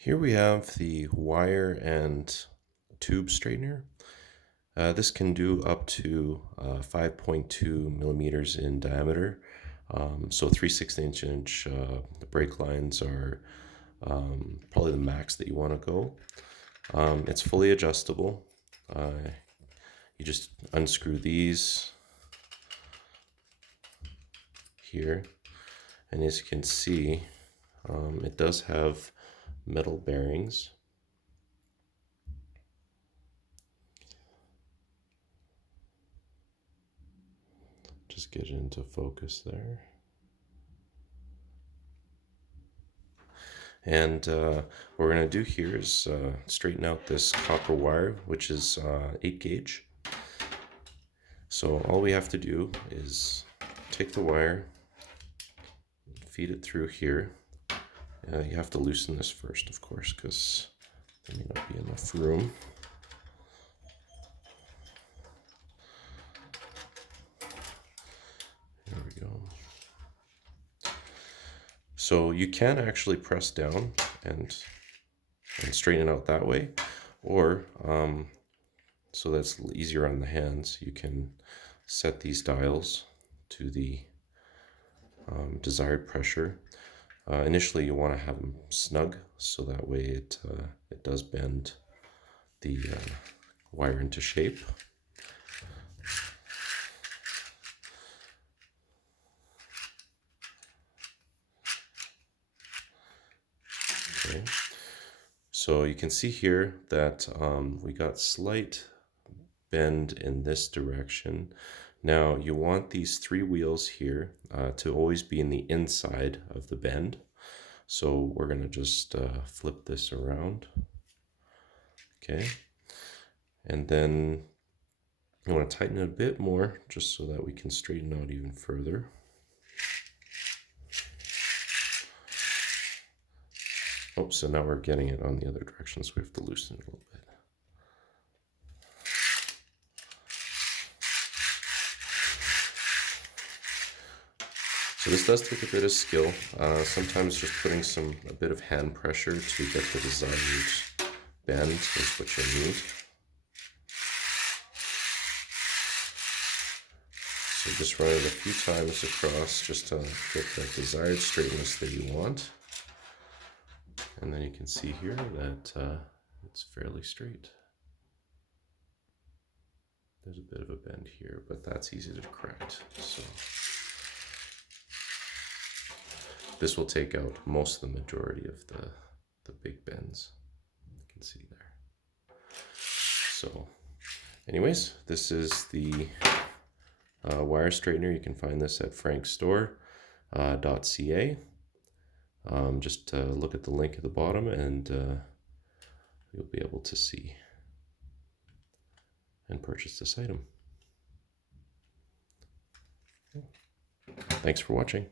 Here we have the wire and tube straightener. This can do up to 5.2 millimeters in diameter. So 3/16 inch brake lines are probably the max that you want to go. It's fully adjustable. You just unscrew these here, and as you can see, it does have metal bearings. Just get into focus there. And what we're going to do here is straighten out this copper wire, which is 8 gauge. So all we have to do is take the wire, feed it through here. You have to loosen this first, of course, because there may not be enough room. There we go. So you can actually press down and straighten it out that way, or so that's easier on the hands, you can set these dials to the desired pressure. Initially you want to have them snug, so that way it does bend the wire into shape. Okay. So you can see here that we got slight bend in this direction. Now you want these 3 wheels here to always be in the inside of the bend. So we're going to just flip this around. Okay. And then I want to tighten it a bit more just so that we can straighten out even further. Oh, so now we're getting it on the other direction, so we have to loosen it a little bit. So this does take a bit of skill. Sometimes just putting a bit of hand pressure to get the desired bend is what you need. So just run it a few times across just to get the desired straightness that you want. And then you can see here that it's fairly straight. There's a bit of a bend here, but that's easy to correct. So this will take out most of the majority of the big bends. You can see there. So anyways, this is the wire straightener. You can find this at frankstore.ca. Just look at the link at the bottom and you'll be able to see and purchase this item. Thanks for watching.